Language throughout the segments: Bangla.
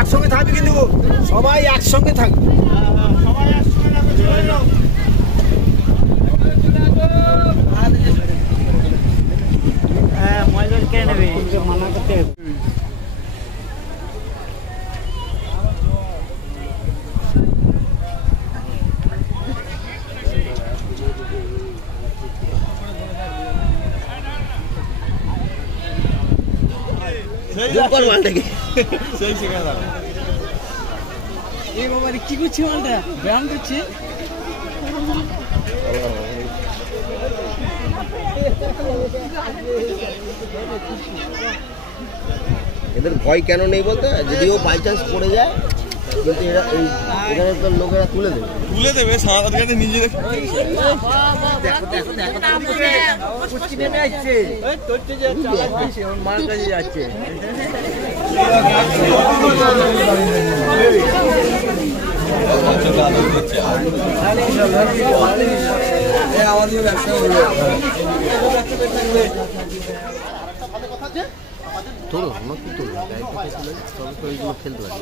একসঙ্গে থাকবে কিন্তু সবাই একসঙ্গে থাকবে সবাই একসঙ্গে হ্যাঁ ময়লা কে নেবে মানা করতে কি করছি মালটা ব্যায়াম করছি এদের ভয় কেন নেই বলতে যদিও বাই চান্স পড়ে যায় কিন্তু এরা এখানে তো লোকেরা তুলে দেবে সারাদিন নিজেদের মার কাছে যাচ্ছে আমাদের ব্যবসা তোলো আমার কি তোলো ওইগুলো ফেলতে পারি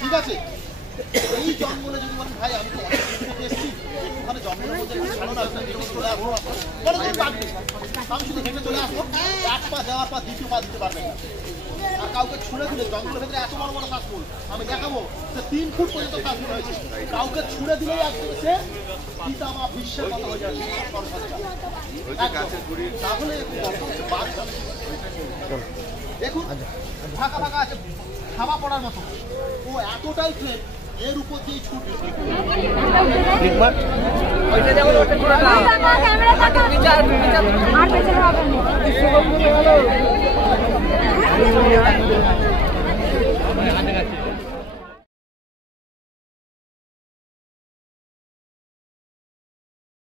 ঠিক আছে এই জঙ্গলে যদি বলেন ভাই আমি তো এসেছি ওখানে জঙ্গলের মধ্যে ভালো না চলে আসবো বড় করে পারবে আমি শুধু হেঁটে চলে আসবো এক পা যাওয়ার পর দ্বিতীয় পা দিতে পারবে না আর কাউকে ছুঁড়ে দিলে জঙ্গলের ভেতরে এত বড় বড় কাশফুল আমি দেখাবো যে 3 ফুট পর্যন্ত কাশফুল হয়েছে কাউকে ছুঁড়ে দিলেই আসবে সে পিতামা বিশ্বের মতো হয়ে যাবে তাহলে দেখুন ফাঁকা ফাঁকা আছে খাওয়া পড়ার মতো ও এতটাই ফ্রেম এর উপর দিয়ে ছুটবে ক্যামেরা